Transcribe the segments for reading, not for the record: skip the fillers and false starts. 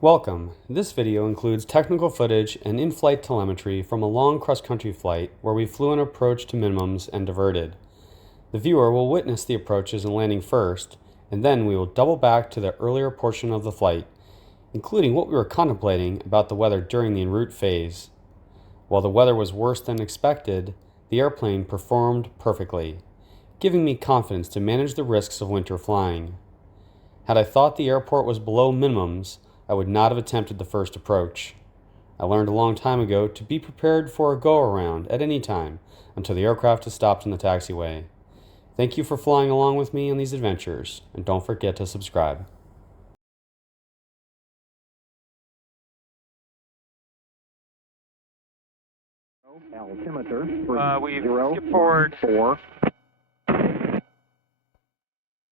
Welcome. This video includes technical footage and in-flight telemetry from a long cross-country flight where we flew an approach to minimums and diverted. The viewer will witness the approaches and landing first, and then we will double back to the earlier portion of the flight, including what we were contemplating about the weather during the en route phase. While the weather was worse than expected, the airplane performed perfectly, giving me confidence to manage the risks of winter flying. Had I thought the airport was below minimums, I would not have attempted the first approach. I learned a long time ago to be prepared for a go-around at any time until the aircraft is stopped in the taxiway. Thank you for flying along with me on these adventures, and don't forget to subscribe. Altimeter.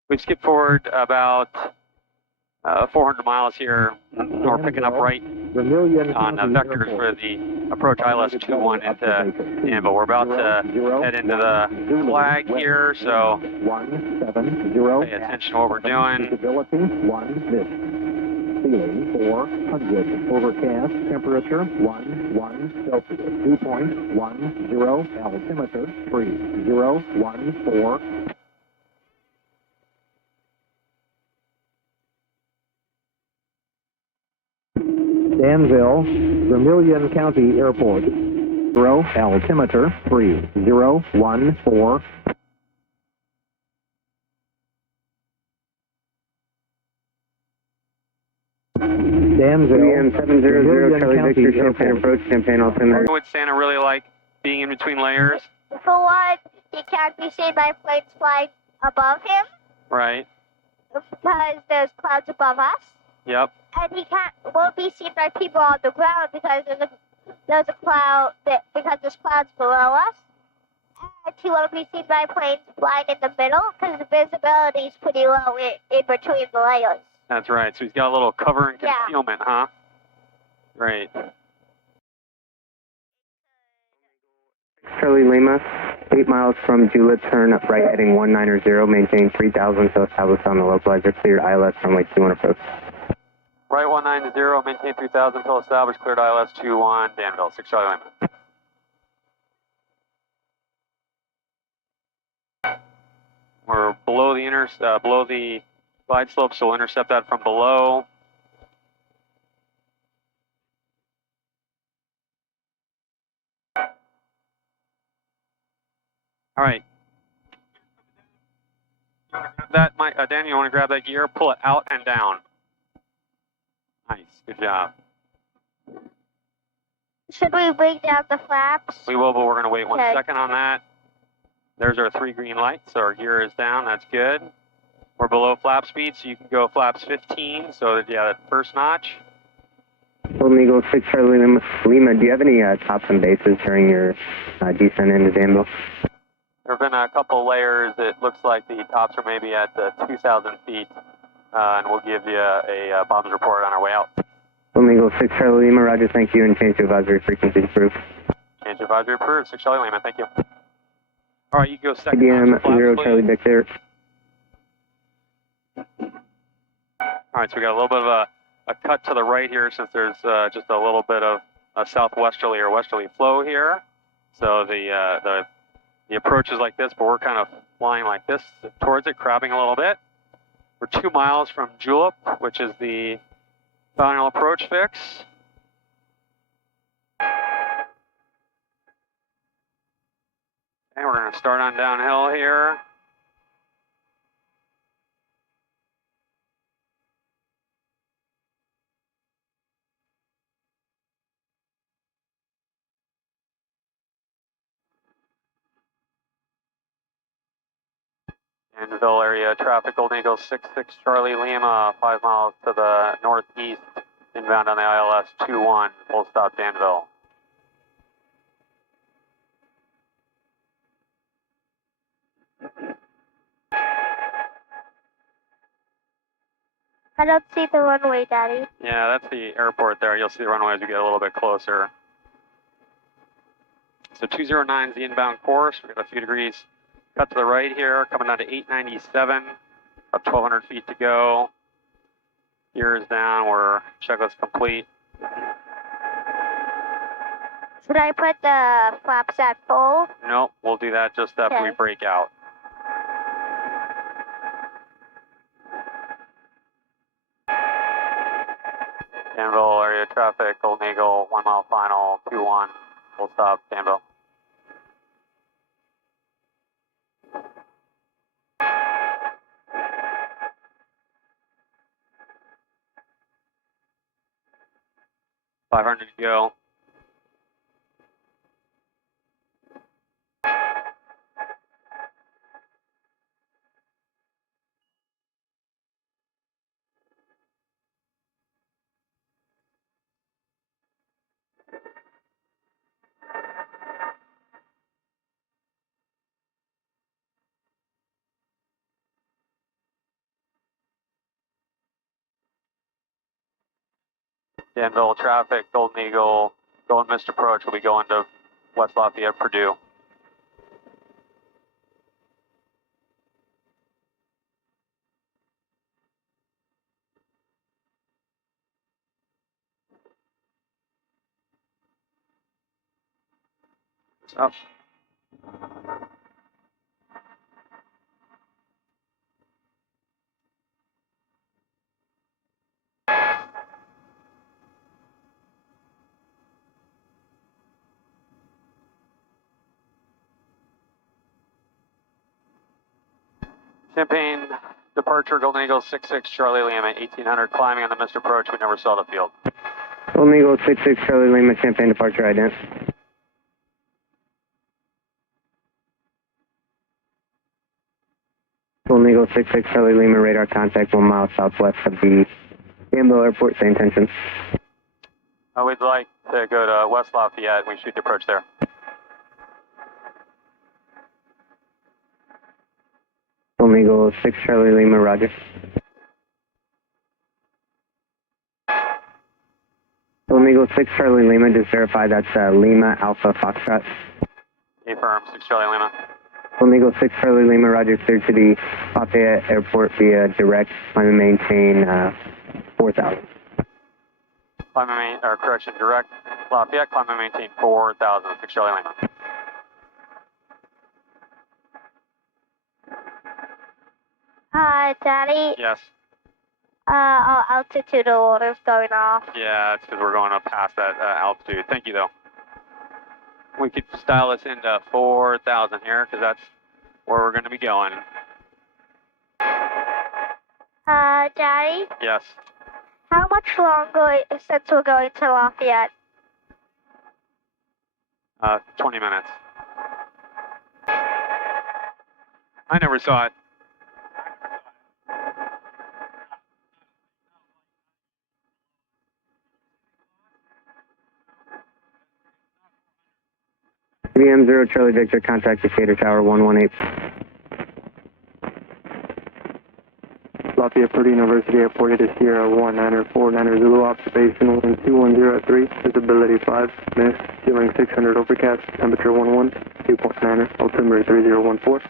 We've skipped forward about 400 miles here. We're picking up right on vectors for the approach ILS 21 into Danville. We're about to head into the flag here, so pay attention to what we're doing. Ceiling 400. Overcast. Temperature 1 Celsius. Dew point 10. Altimeter 3014. Danville, Vermilion County Airport. Altimeter 3014. Danville, 700, Charlie Victor, Champagne approach, Champagne altimeter. Would Santa really like being in between layers? For one, he can't be seen by planes flying above him. Right. Because there's clouds above us. Yep. And he won't be seen by people on the ground because there's a cloud because there's clouds below us. And he won't be seen by planes flying in the middle because the visibility is pretty low in between the layers. That's right. So he's got a little cover and concealment, huh? Right. Charlie Lima, 8 miles from Julep, turn right heading 190, maintain 3000 until established on the localizer, cleared ILS runway 21 approach. Right 190, maintain 3000 until established, cleared ILS 21, Danville, 6 Charlie Lima. We're below the glide slope, so we'll intercept that from below. All right. Danny, you want to grab that gear? Pull it out and down. Nice, good job. Should we bring down the flaps? We will, but we're going to wait 1 second on that. There's our 3 green lights, so our gear is down. That's good. We're below flap speed, so you can go flaps 15. So that first notch. Golden Eagle 6 Charlie Lima, do you have any tops and bases during your descent into Danville? There have been a couple layers. It looks like the tops are maybe at 2,000 feet, and we'll give you a bombs report on our way out. Golden Eagle 6 Charlie Lima, roger, thank you, and change to advisory frequency approved. Change to advisory approved, 6 Charlie Lima, thank you. All right, you go second. IBM 0 Charlie Victor. All right, so we got a little bit of a cut to the right here since there's just a little bit of a southwesterly or westerly flow here. So the approach is like this, but we're kind of flying like this towards it, crabbing a little bit. We're 2 miles from Julep, which is the final approach fix. And we're going to start on downhill here. Danville area traffic, Golden Eagle 66 Charlie Lima, 5 miles to the northeast, inbound on the ILS 21, full stop Danville. I don't see the runway, Daddy. Yeah, that's the airport there. You'll see the runway as we get a little bit closer. So 209 is the inbound course. We've got a few degrees cut to the right here, coming down to 897, about 1,200 feet to go. Gear is down, we're checklist complete. Should I put the flaps at full? Nope, we'll do that just after we Okay. break out. Danville area traffic, Golden Eagle, 1 mile final, 2-1, full stop, Danville. $500 to go. Danville traffic, Golden Eagle, Golden Mist approach, will be going to West Lafayette, Purdue. Up. Champaign departure, Golden Eagle 66 Charlie Lima, 1800, climbing on the Mist approach, we never saw the field. Golden Eagle 66 Charlie Lima, Champaign departure ident. Golden Eagle 66 Charlie Lima, radar contact 1 mile southwest of the Danville Airport, same intention. We'd like to go to West Lafayette, we shoot the approach there. Golden Eagle 6 Charlie Lima, roger. Golden Eagle 6 Charlie Lima, just verify that's Lima Alpha Foxtrot. Affirm, 6 Charlie Lima. Golden Eagle 6 Charlie Lima, roger, cleared to the Lafayette Airport via direct, climb and maintain 4,000. Climb and correction, direct Lafayette, climb and maintain 4,000, 6 Charlie Lima. Daddy, Yes. our altitude alert's going off. Yeah, it's because we're going up past that altitude. Thank you, though. We could style this into 4,000 here, because that's where we're going to be going. Daddy, Yes. how much longer since we're going to Lafayette? 20 minutes. I never saw it. VM0 Charlie Victor, contact Decatur Tower 118. Lafayette Purdue University Airport, it is Sierra 19490 Zulu, observation wind 210 at 3, visibility 5, mist, ceiling 600 overcast, temperature 11, 2.9, altimeter 3014.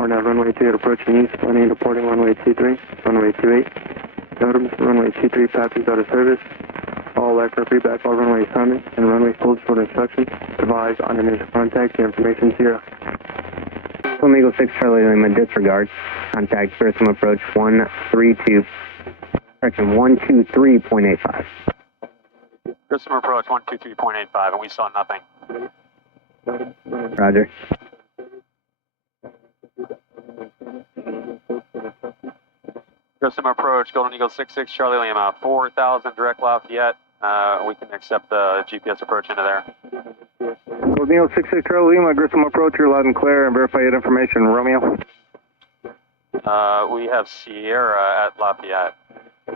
RNAV runway 28 approaching east, landing departing runway 23, runway 28. Notice runway 23 passes out of service. All aircraft reback all runway assignment and runway full short instructions. Advise on initial contact, the information 0. Golden Eagle 6 Charlie Lima, disregard. Contact Grissom approach 132, correction 123.85. Grissom approach 123.85, and we saw nothing. Roger. Grissom approach, Golden Eagle 66 Charlie Lima, 4,000 direct Lafayette. We can accept the GPS approach into there. Golden Eagle 66 Charlie Lima, Grissom approach, you're loud and clear, and verify your information, Romeo. We have Sierra at Lafayette.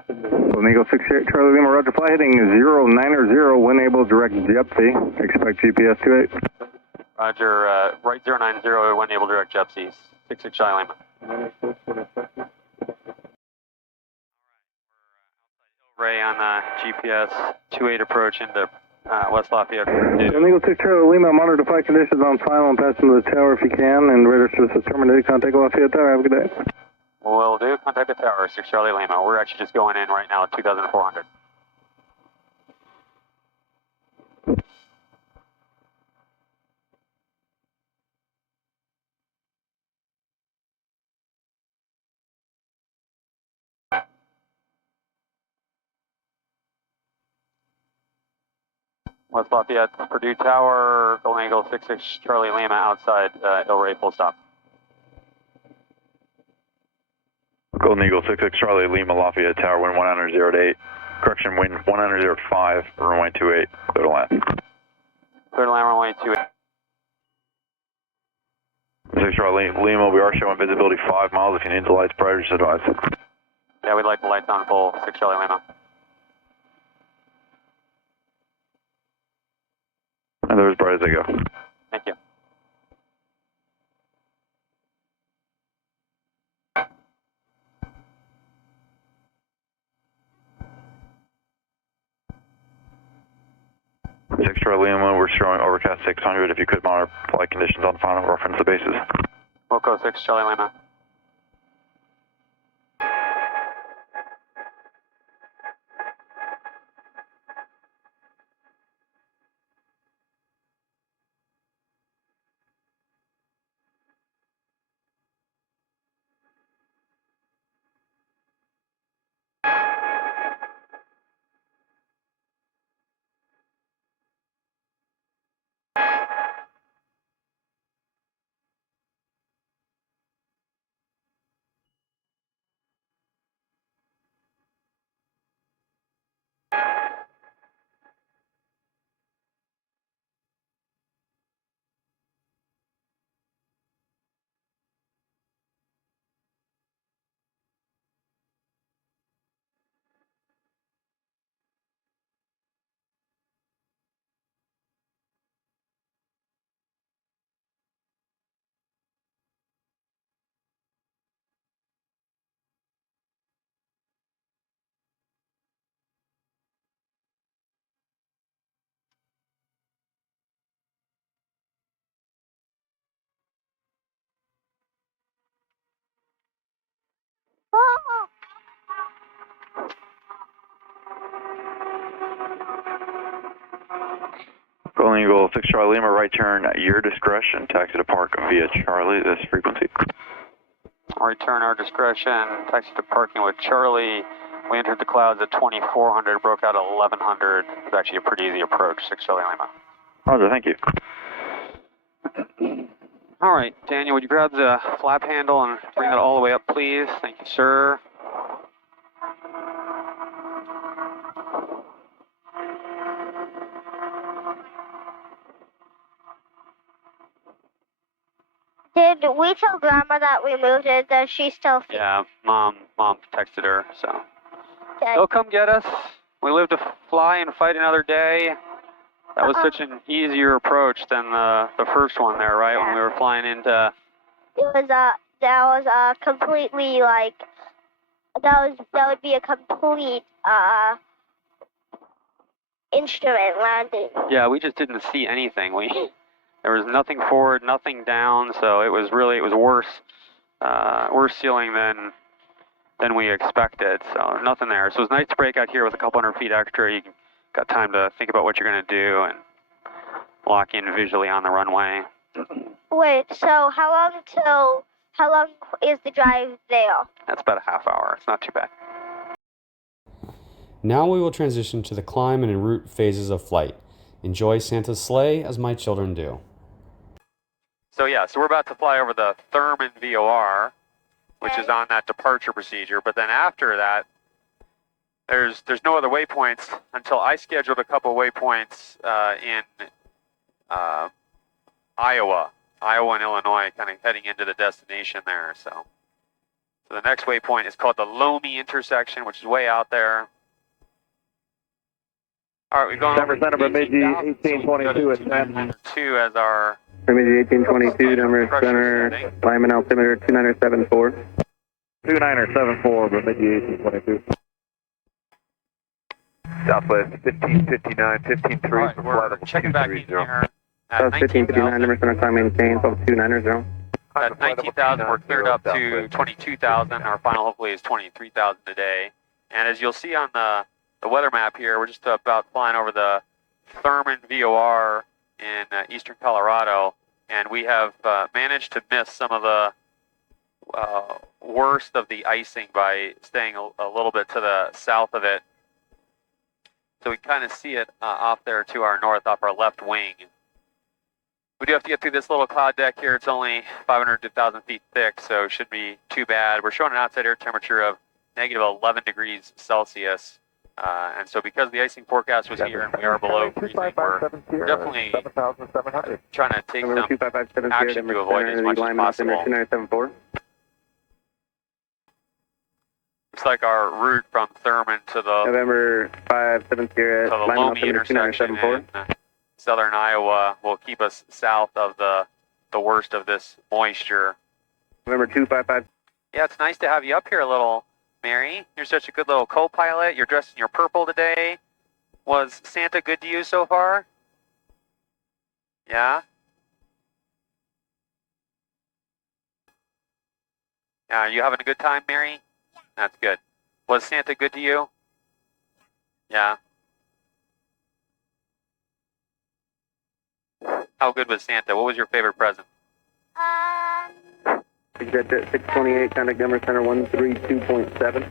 Golden Eagle 68 Charlie Lima, roger, fly heading 090, when able, direct JEPSI, expect GPS 28. Roger, right 090, when able direct JEPSI, 66 Charlie Lima. Ray on GPS 28 approach into West Lafayette. Golden Eagle 6 Charlie Lima, monitor flight conditions on final and pass into the tower if you can, and radar service is terminated, contact Lafayette Tower, have a good day. Will do. Contact the tower, 6 Charlie Lima. We're actually just going in right now at 2,400. West Lafayette, Purdue Tower, Golden Eagle 66 Charlie Lima outside El Rey, full stop. Golden Eagle 66 Charlie Lima, Lafayette Tower, wind 100.08. Correction, wind 100.05, runway 28, clear to land. Clear to land, runway 28. 6 Charlie Lima, we are showing visibility 5 miles. If you need the lights brighter, just advise. Yeah, we'd like the lights on full, 6 Charlie Lima. And they're as bright as they go. Thank you. Six Charlie Lima, we're showing overcast 600. If you could monitor flight conditions on final reference the bases. Wilco 6 Charlie Lima. Golden Eagle 6 Charlie Lima, right turn at your discretion. Taxi to park via Charlie, this frequency. Right turn our discretion, taxi to parking with Charlie. We entered the clouds at 2,400, broke out at 1,100. It's actually a pretty easy approach, 6 Charlie Lima. Roger, thank you. All right, Daniel, would you grab the flap handle and bring that all the way up, please? Thank you, sir. Did we tell Grandma that we moved it? Does she still feel? Yeah, Mom texted her, so. Okay. They'll come get us. We live to fly and fight another day. That was such an easier approach than the first one there, right? Yeah. When we were flying into. That was completely like that would be a complete instrument landing. Yeah, we just didn't see anything. There was nothing forward, nothing down, so it was worse ceiling than we expected. So nothing there. So it was nice to break out here with a couple hundred feet extra. You got time to think about what you're gonna do and lock in visually on the runway. Wait, so how long is the drive there? That's about a half hour. It's not too bad. Now we will transition to the climb and en route phases of flight. Enjoy Santa's sleigh as my children do. So yeah, so we're about to fly over the Thurman VOR, which is on that departure procedure. But then after that, there's no other waypoints until I scheduled a couple waypoints in Iowa and Illinois, kind of heading into the destination there. So the next waypoint is called the Lomi intersection, which is way out there. All right, we're going over Center Bemidji 1822 at 10. 2 as our Bemidji 1822, number center, Lyman altimeter 2974. 2974, Bemidji 1822. Southwest 1559, 15.3 All right, we're checking back in here. At South 1559, number center, climb maintain, 2990. At 19,000, we're cleared up to 22,000. Our final hopefully is 23,000 today. And as you'll see on the weather map here, we're just about flying over the Thurman VOR in eastern Colorado, and we have managed to miss some of the worst of the icing by staying a little bit to the south of it. So we kind of see it off there to our north, off our left wing. We do have to get through this little cloud deck here. It's only 500 to 1,000 feet thick, so it shouldn't be too bad. We're showing an outside air temperature of negative 11 degrees Celsius. And so because the icing forecast was here and we are below freezing, we're definitely trying to take some action to avoid as much as possible. Looks like our route from Thurman to the November 570 to the line Lomi altimeter intersection 2974. in southern Iowa will keep us south of the worst of this moisture. November 255. Yeah, it's nice to have you up here a little, Mary. You're such a good little co-pilot. You're dressed in your purple today. Was Santa good to you so far? Yeah? Are you having a good time, Mary? That's good. Was Santa good to you? Yeah. How good was Santa? What was your favorite present? Exit 628, contact number center 132.7.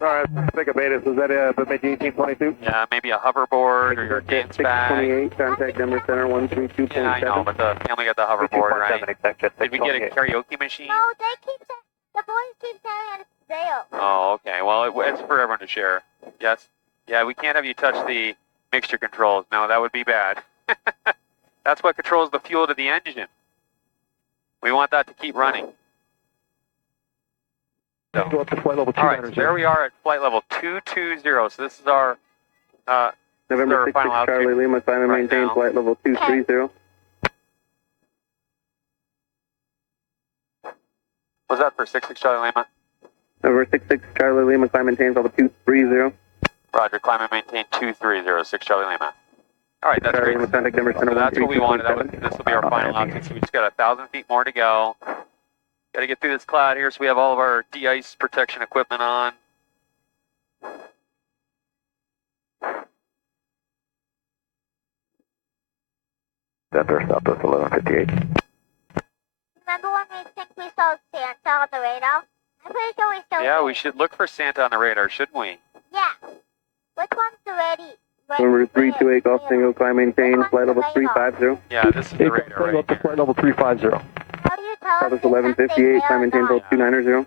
All right, think of beta. Was that maybe 1822? Yeah, maybe a hoverboard or your dance bag. 628, contact number center 132.7. Yeah, I know, but the family got the hoverboard, right? Did we get a karaoke machine? No, the boys keep saying it's sale. Oh, okay. Well, it's for everyone to share. Yes? Yeah, we can't have you touch the mixture controls. No, that would be bad. That's what controls the fuel to the engine. We want that to keep running. So, Go up to flight level all right, so there we are at flight level 220. So this is our November 66 final altitude Charlie Lima, climb and right maintain now. flight level 230. Was that for 66 Charlie Lima? November 66 Charlie Lima, climb and maintain level 230. Roger, climb and maintain 230, 6 Charlie Lima. All right, that's Charlie great. Lima, contact number So center that's what we wanted. 132.7. This will be our final altitude. So we just got 1,000 feet more to go. Got to get through this cloud here, so we have all of our de-ice protection equipment on. Denver, Southwest 1158. Remember when we think we saw Santa on the radar? I'm pretty sure we still Yeah, do. we should look for Santa on the radar, shouldn't we? Yeah. Which one's the ready? November 328 Golf Single, climb maintain flight level 350. Yeah, this is the radar right here. Flight level 350. How do you tell us Southwest 1158, climb maintain level 290.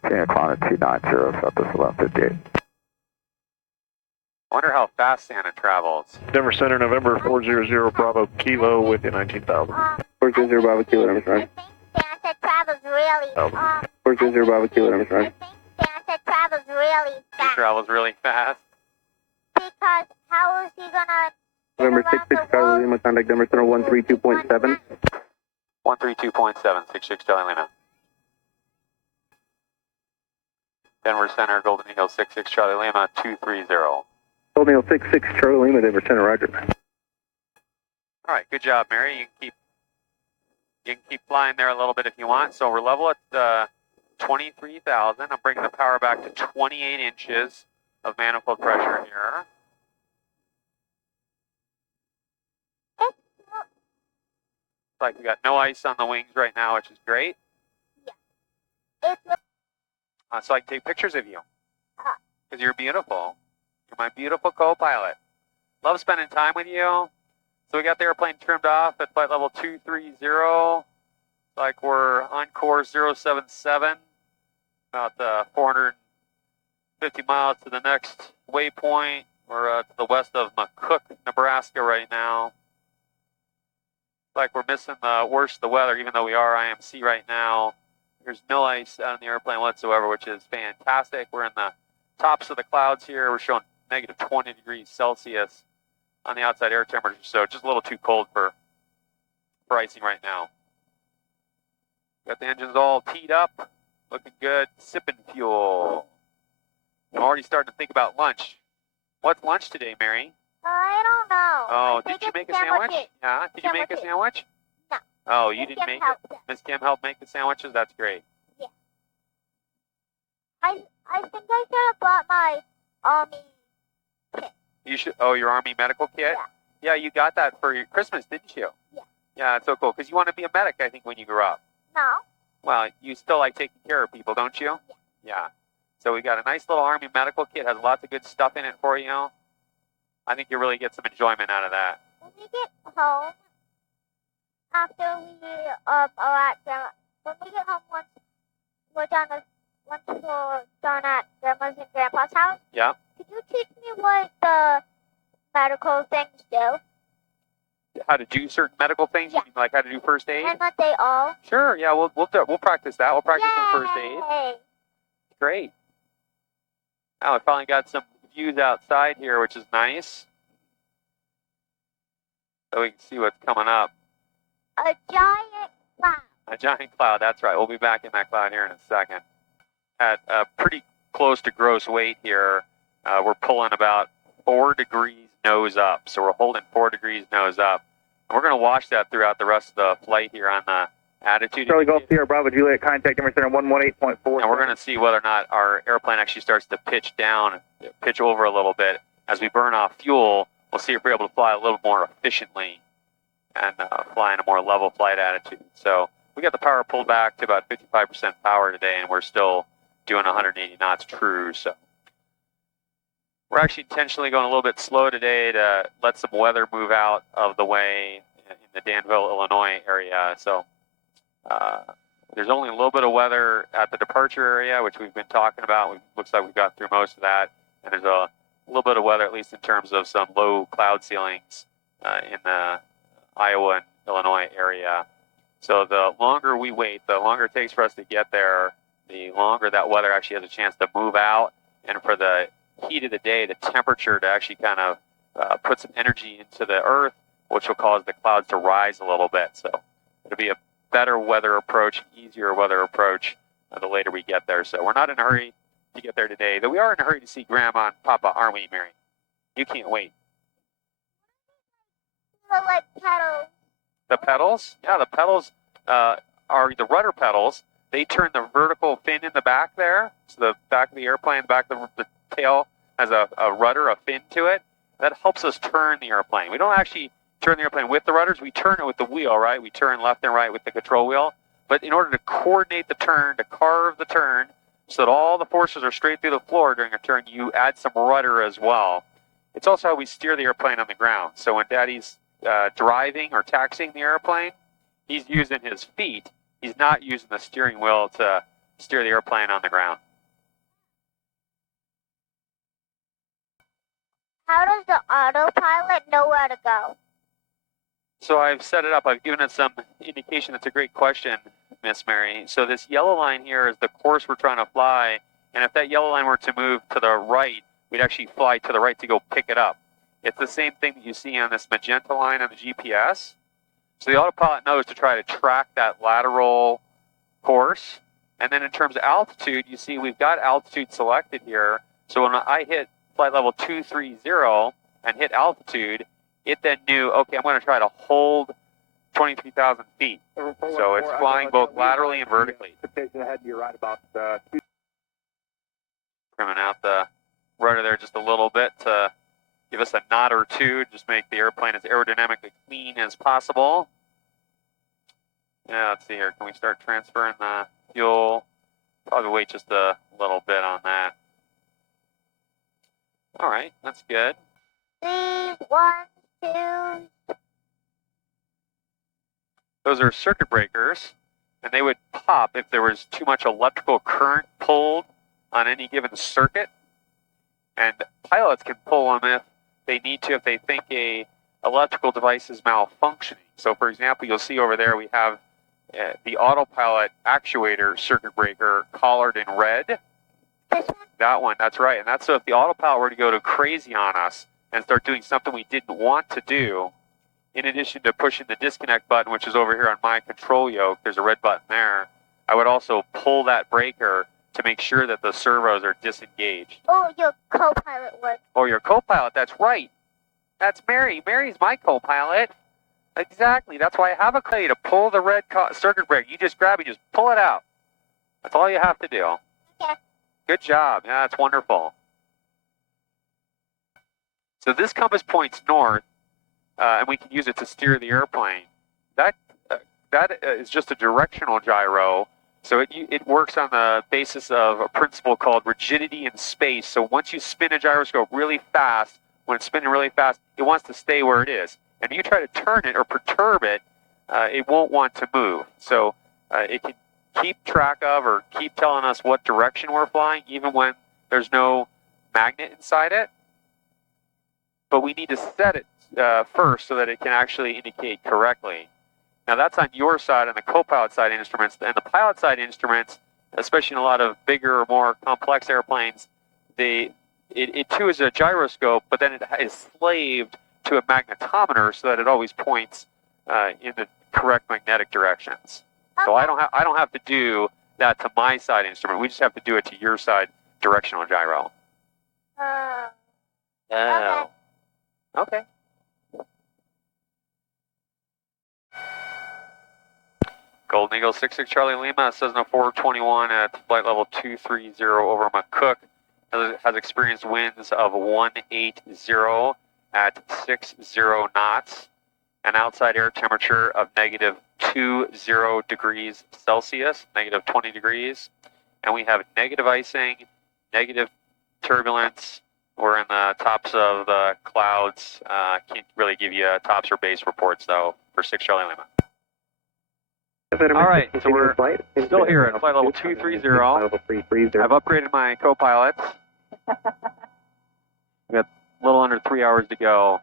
Santa Clara 290, Southwest 1158. I wonder how fast Santa travels. Denver Center, November 400 Bravo Kilo with you 19,000. 400 Bravo Kilo, number I right. think Santa travels really, 400 Bravo Kilo, number I right. think Santa travels really He fast. travels really fast. Because how is he gonna get November around 66 the Charlie world? Lima, contact number center 132.7. 132.7, 66 Charlie Lima. Denver Center, Golden Eagle 66 Charlie Lima, 230. Golden Eagle 66 Charlie Lima, Denver Center, roger. All right, good job, Mary. You can keep flying there a little bit if you want. So we're level at 23,000. I'm bringing the power back to 28 inches of manifold pressure here. It's like we got no ice on the wings right now, which is great. It's So I can take pictures of you because you're beautiful. You're my beautiful co-pilot. Love spending time with you. So we got the airplane trimmed off at flight level 230. Like we're on course 077, about 450 miles to the next waypoint. We're to the west of McCook, Nebraska right now. Like we're missing the worst of the weather, even though we are IMC right now. There's no ice out on the airplane whatsoever, which is fantastic. We're in the tops of the clouds here. We're showing negative 20 degrees Celsius on the outside air temperature, so just a little too cold for icing right now. Got the engines all teed up, looking good, sipping fuel. I'm already starting to think about lunch. What's lunch today, Mary? I don't know. Oh, I did think you it's make a sandwich? sandwiches. Yeah, did you make a Sandwiches. sandwich? No. Oh, you Miss didn't Kim make helped it? them. Miss Kim helped make the sandwiches? That's great. I think I should have bought my army kit. You should. Oh, your Army medical kit? Yeah. Yeah, you got that for your Christmas, didn't you? Yeah. Yeah, it's so cool. Because you want to be a medic, I think, when you grow up. No. Well, you still like taking care of people, don't you? Yeah. So we got a nice little Army medical kit. Has lots of good stuff in it for you. I think you really get some enjoyment out of that. When we get home, after we are at when we get home once we're done at Grandma's and Grandpa's house, Yeah. could you teach me what the medical things do? How to do certain medical things? Yeah. Like how to do first aid? And what they all? Sure. Yeah, we'll practice that. We'll practice some first aid. Yay! Great. Now we finally got some views outside here, which is nice. So we can see what's coming up. A giant cloud. A giant cloud, that's right. We'll be back in that cloud here in a second. At pretty close to gross weight here, we're pulling about 4 degrees nose up. So we're holding 4 degrees nose up. And we're going to watch that throughout the rest of the flight here on the attitude. Charlie Golf Sierra Bravo Juliet, contact number center 118.4. And we're going to see whether or not our airplane actually starts to pitch down, pitch over a little bit. As we burn off fuel, we'll see if we're able to fly a little more efficiently and fly in a more level flight attitude. So we got the power pulled back to about 55% power today, and we're still doing 180 knots true. So we're actually intentionally going a little bit slow today to let some weather move out of the way in the Danville, Illinois area. So there's only a little bit of weather at the departure area, which we've been talking about. Looks like we've got through most of that. And there's a little bit of weather, at least in terms of some low cloud ceilings in the Iowa and Illinois area. So the longer we wait, the longer it takes for us to get there, the longer that weather actually has a chance to move out. And for the heat of the day, the temperature to actually kind of put some energy into the earth, which will cause the clouds to rise a little bit. So it'll be a better weather approach, easier weather approach the later we get there. So we're not in a hurry to get there today, though we are in a hurry to see Grandma and Papa, aren't we, Mary? You can't wait. The like pedals. The pedals? Yeah, the pedals are the rudder pedals. They turn the vertical fin in the back there. So the back of the airplane, the back of the tail has a rudder, a fin to it. That helps us turn the airplane. We don't actually turn the airplane with the rudders. We turn it with the wheel, right? We turn left and right with the control wheel. But in order to coordinate the turn, to carve the turn, so that all the forces are straight through the floor during a turn, you add some rudder as well. It's also how we steer the airplane on the ground. So when Daddy's driving or taxiing the airplane, he's using his feet. He's not using the steering wheel to steer the airplane on the ground. How does the autopilot know where to go? So I've set it up. I've given it some indication. That's a great question, Miss Mary. So this yellow line here is the course we're trying to fly. And if that yellow line were to move to the right, we'd actually fly to the right to go pick it up. It's the same thing that you see on this magenta line on the GPS. So the autopilot knows to try to track that lateral course. And then in terms of altitude, you see we've got altitude selected here. So when I hit flight level 230 and hit altitude, it then knew, okay, I'm going to try to hold 23,000 feet. So it's flying both laterally and vertically. Ahead, you're right about Trimming out the rudder there just a little bit to give us a knot or two, just make the airplane as aerodynamically clean as possible. Yeah, let's see here. Can we start transferring the fuel? Probably wait just a little bit on that. All right, that's good. 3, 1, 2. Those are circuit breakers, and they would pop if there was too much electrical current pulled on any given circuit. And pilots can pull them if they need to, if they think a electrical device is malfunctioning. So for example, you'll see over there we have the autopilot actuator circuit breaker collared in red. That one, that's right. And that's so if the autopilot were to go to crazy on us and start doing something we didn't want to do, in addition to pushing the disconnect button, which is over here on my control yoke, there's a red button there, I would also pull that breaker to make sure that the servos are disengaged. Oh, your co-pilot would. Oh, your co-pilot, that's right. That's Mary. Mary's my co-pilot. Exactly. That's why I have a clay to pull the red circuit breaker. You just grab it, just pull it out. That's all you have to do. Okay. Good job. Yeah, that's wonderful. So this compass points north, and we can use it to steer the airplane. That is just a directional gyro. So it works on the basis of a principle called rigidity in space. So once you spin a gyroscope really fast, when it's spinning really fast, it wants to stay where it is. And if you try to turn it or perturb it, it won't want to move. So it can keep track of or keep telling us what direction we're flying, even when there's no magnet inside it. But we need to set it first so that it can actually indicate correctly. Now that's on your side and the co-pilot side instruments. And the pilot side instruments, especially in a lot of bigger or more complex airplanes, it too is a gyroscope, but then it is slaved to a magnetometer so that it always points in the correct magnetic directions. So I don't have to do that to my side instrument. We just have to do it to your side directional gyro. Oh. Okay. Golden Eagle 66 Charlie Lima, Cessna 421 at flight level 230 over McCook. Has experienced winds of 180 at 60 knots, an outside air temperature of negative 20 degrees Celsius, negative 20 degrees, and we have negative icing, negative turbulence. We're in the tops of the clouds. Can't really give you tops or base reports though for 6 Charlie Lima. All right, so we're still here at flight level 230. I've upgraded my co-pilots. We got a little under 3 hours to go.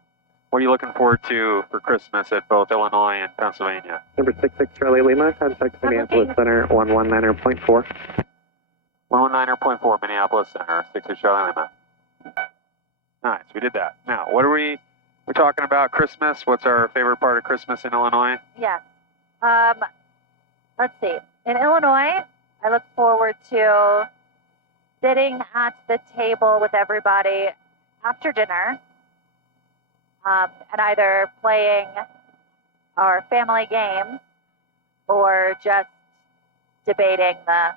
What are you looking forward to for Christmas at both Illinois and Pennsylvania? Number 66 Charlie Lima, contact Minneapolis Center 119.4. 119.4 Minneapolis Center, 66 Charlie Lima. Nice, we did that. Now, what are we're talking about Christmas? What's our favorite part of Christmas in Illinois? Yeah. Let's see. In Illinois, I look forward to sitting at the table with everybody after dinner and either playing our family games or just debating the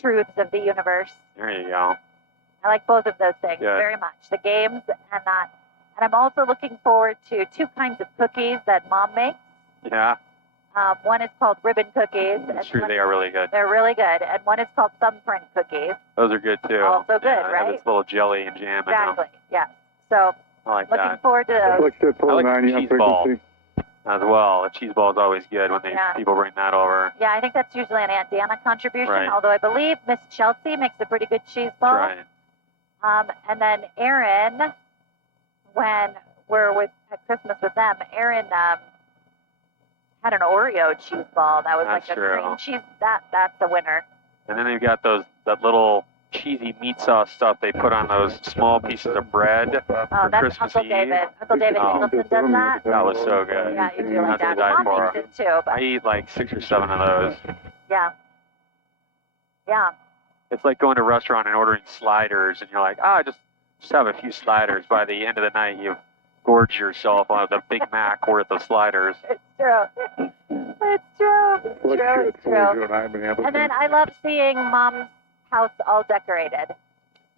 truths of the universe. There you go. I like both of those things Good. very much, the games and that. And I'm also looking forward to two kinds of cookies that Mom makes. Yeah. One is called ribbon cookies. That's true, they are really good. They're really good. And one is called thumbprint cookies. Those are good too. Also good, yeah, right? They have this little jelly and jam in them. Exactly, yeah. So I like looking that. forward to those. I like the cheese ball as well. The cheese ball is always good when people bring that over. Yeah, I think that's usually an Aunt Dana contribution, Right. although I believe Miss Chelsea makes a pretty good cheese ball. That's right. And then Aaron, when we're at Christmas with them, Aaron had an Oreo cheese ball that was That's like a true. cream cheese. That's the winner. And then they've got that little cheesy meat sauce stuff they put on those small pieces of bread for That's Christmas Uncle Eve. David. Uncle David Oh. Nicholson does that. That was so good. Yeah, you do like That's that. what I Mom for. makes it too. But I eat like 6 or 7 of those. yeah. Yeah. It's like going to a restaurant and ordering sliders, and you're like, just have a few sliders. By the end of the night, you've gorged yourself on the Big Mac worth of sliders. It's true. It's true. It's true. It's true. And then I love seeing Mom's house all decorated.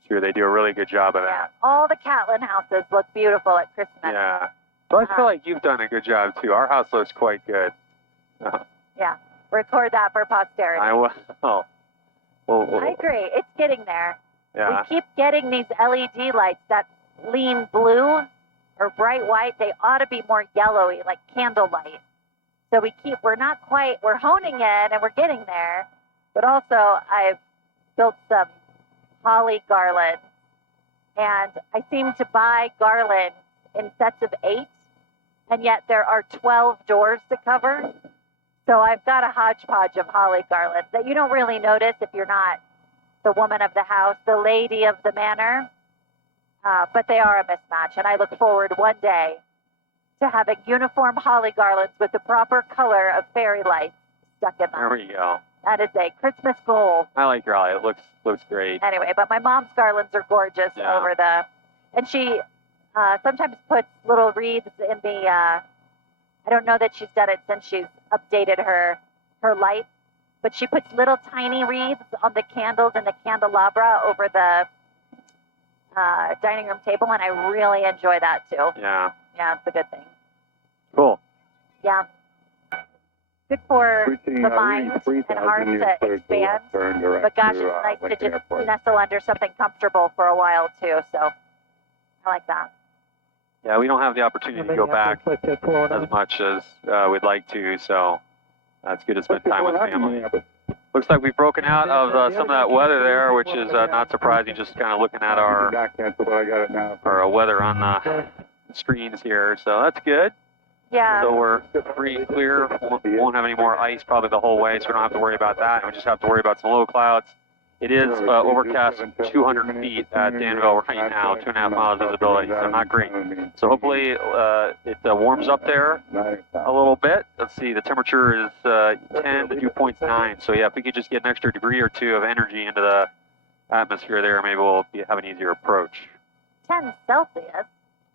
Sure, they do a really good job of Yeah. that. All the Catlin houses look beautiful at Christmas. Yeah. But I feel like you've done a good job, too. Our house looks quite good. Yeah. Record that for posterity. I will. Oh. Well, I agree. It's getting there. yeah. We keep getting these LED lights that lean blue or bright white. They ought to be more yellowy, like candlelight. So we're honing in and we're getting there. But also, I've built some holly garland. And I seem to buy garland in sets of 8. And yet there are 12 doors to cover. So I've got a hodgepodge of holly garland that you don't really notice if you're not the woman of the house, the lady of the manor. But they are a mismatch. And I look forward one day to having uniform holly garlands with the proper color of fairy lights stuck in them. There we go. That is a Christmas goal. I like your holly. It looks great. Anyway, but my mom's garlands are gorgeous Yeah. and she sometimes puts little wreaths in the I don't know that she's done it since she's updated her lights, but she puts little tiny wreaths on the candles in the candelabra over the dining room table, and I really enjoy that too. Yeah. Yeah, it's a good thing. Cool. Yeah. Good for the mind and heart to expand. But gosh, it's nice to just nestle under something comfortable for a while too. So I like that. Yeah, we don't have the opportunity to go back as much as we'd like to, so it's good to spend time with family. Looks like we've broken out of some of that weather there, which is not surprising, just kind of looking at our weather on the screens here, so that's good. Yeah. So we're free and clear. Won't have any more ice probably the whole way, so we don't have to worry about that. We just have to worry about some low clouds. It is overcast 200 feet at Danville right now, 2.5 miles visibility, so not great. So hopefully it warms up there a little bit. Let's see, the temperature is 10 to dew points 9. So yeah, if we could just get an extra degree or two of energy into the atmosphere there, maybe we'll have an easier approach. 10 Celsius.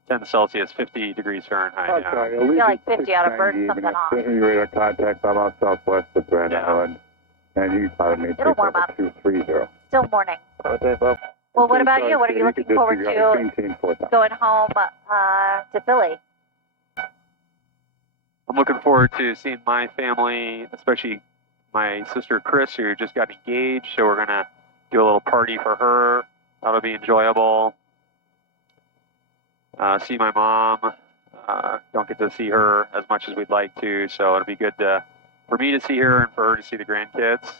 10 Celsius, 50 degrees Fahrenheit. Yeah. I feel like 50 ought to burn something off. Radar contact. I'm out southwest of right now, and you can probably make It'll warm up. 230. Still morning. Well, what about you? What are you looking forward to going home to Philly? I'm looking forward to seeing my family, especially my sister Chris, who just got engaged. So we're gonna do a little party for her. That'll be enjoyable. See my mom. Don't get to see her as much as we'd like to, so it'll be good for me to see her and for her to see the grandkids.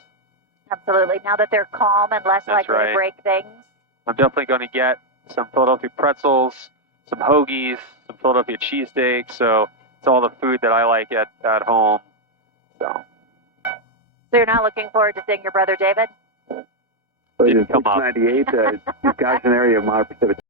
Absolutely. Now that they're calm and less likely to break things. I'm definitely going to get some Philadelphia pretzels, some hoagies, some Philadelphia cheesesteaks. So it's all the food that I like at home. So you're not looking forward to seeing your brother David? Didn't come up. 98, Wisconsin area of moderate precipitation.